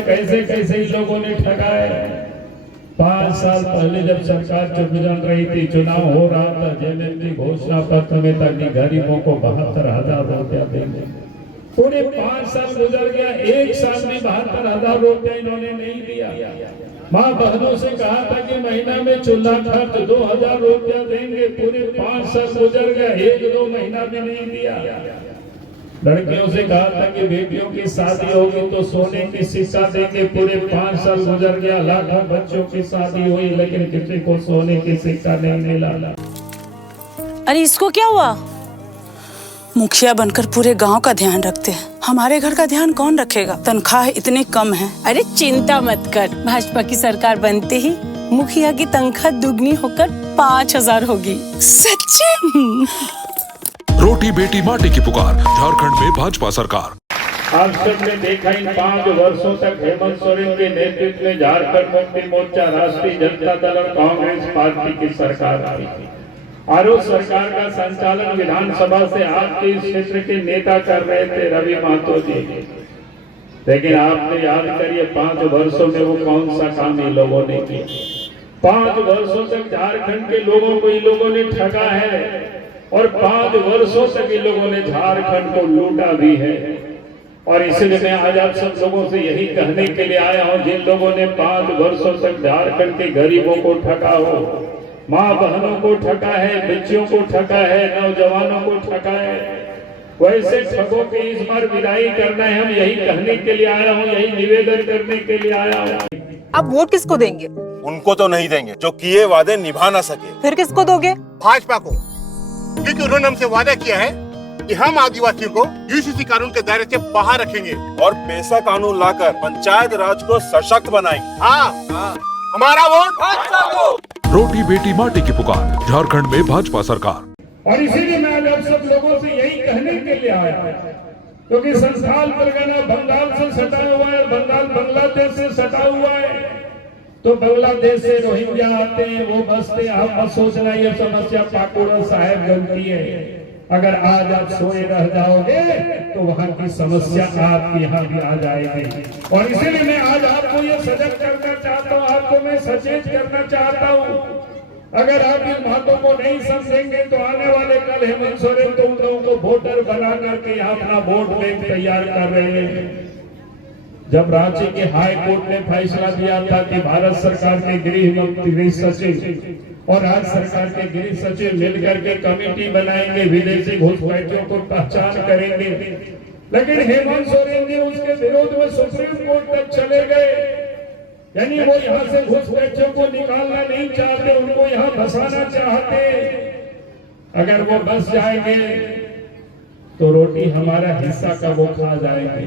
कैसे कैसे लोगों ने ठगाए। 5 साल पहले जब सरकार चुन रही थी, चुनाव हो रहा था, जेएमएम घोषणा पत्र में था कि गरीबों को 72,000 रुपया देंगे। पूरे 5 साल गुजर गया, 1 साल में 72,000 रुपया इन्होंने नहीं दिया। माँ बहनों से कहा था कि महीना में चूल्हा खर्च 2,000 रुपया देंगे। पूरे 5 साल गुजर गया, 1-2 महीना भी नहीं दिया। लड़कियों से कहा था कि बेटियों की शादी होगी तो सोने की सिक्का देंगे। पूरे 5 साल गुजर गया, लाखों बच्चों की शादी हुई, लेकिन किसी को सोने की सिक्का नहीं मिला। अरे इसको क्या हुआ? मुखिया बनकर पूरे गांव का ध्यान रखते हैं, हमारे घर का ध्यान कौन रखेगा? तनख्वाह इतनी कम है। अरे चिंता मत कर, भाजपा की सरकार बनते ही मुखिया की तनख्वाह दुगनी होकर 5,000 होगी। सच्ची? रोटी बेटी माटी की पुकार, झारखंड में भाजपा सरकार। आज तक ने देखा इन 5 वर्षों तक हेमंत सोरेन के नेतृत्व में झारखंड मुक्ति मोर्चा, राष्ट्रीय जनता दल और कांग्रेस पार्टी की सरकार आई। आरोप सरकार का संचालन विधानसभा से आपके इस क्षेत्र के नेता कर रहे थे, रवि महतो जी। लेकिन आपने याद करिए 5 वर्षों में वो कौन सा काम इन लोगों ने किया। 5 वर्षों तक झारखंड के लोगों को इन लोगों ने ठगा है और 5 वर्षों तक इन लोगों ने झारखंड को लूटा भी है। और इसलिए मैं आज आप सब लोगों से यही कहने के लिए आया हूं, जिन लोगों ने 5 वर्षों तक झारखंड के गरीबों को ठगा हो, माँ बहनों को ठगा है, बच्चियों को ठगा है, नौजवानों को ठगा है, वैसे ठगों की इस बार विदाई करना है। हम यही कहने के लिए आया हूँ, यही निवेदन करने के लिए आया हूँ। आप वोट किसको देंगे? उनको तो नहीं देंगे जो किए वादे निभा ना सके। फिर किसको दोगे? भाजपा को, क्योंकि उन्होंने हमसे वादा किया है कि हम आदिवासियों को यूसीसी कानून के दायरे से बाहर रखेंगे और पैसा कानून लाकर पंचायत राज को सशक्त बनाएंगे। हाँ, हमारा वोट भाजपा को। रोटी बेटी माटी की पुकार, झारखंड में भाजपा सरकार। और इसीलिए मैं आज आप सब लोगों से यही कहने के लिए आया, क्योंकि संथाल परगना बंगाल से सटा हुआ है, बंगाल बांग्लादेश से सटा हुआ है, तो बांग्लादेश से रोहिंग्या आते हैं, वो बसते। आप मत सोचना ये समस्या पाकुड़ साहेबगंज की है। अगर आज आप सोए रह जाओगे तो वहाँ की समस्या आपके यहाँ भी आ जाएगी। और इसीलिए मैं आज आपको ये सजग करना चाहता हूँ, आपको मैं सचेत करना चाहता हूँ। अगर आप इन बातों को नहीं समझेंगे तो आने वाले कल हेमंत सोरेन तो उन लोगों को वोटर बना करके यहाँ अपना वोट बैंक तैयार कर रहे हैं। जब रांची के हाई कोर्ट ने फैसला दिया था कि भारत सरकार के गृह सचिव और राज्य सरकार के गृह सचिव मिलकर के कमेटी बनाएंगे, विदेशी घुसपैठियों को पहचान करेंगे, लेकिन हेमंत सोरेन जी उसके विरोध में सुप्रीम कोर्ट तक चले गए। यानी वो यहाँ से घुसपैठियों को निकालना नहीं चाहते, उनको यहाँ बसाना चाहते। अगर वो बस जाएंगे तो रोटी हमारा हिस्सा का वो खा जाएंगे।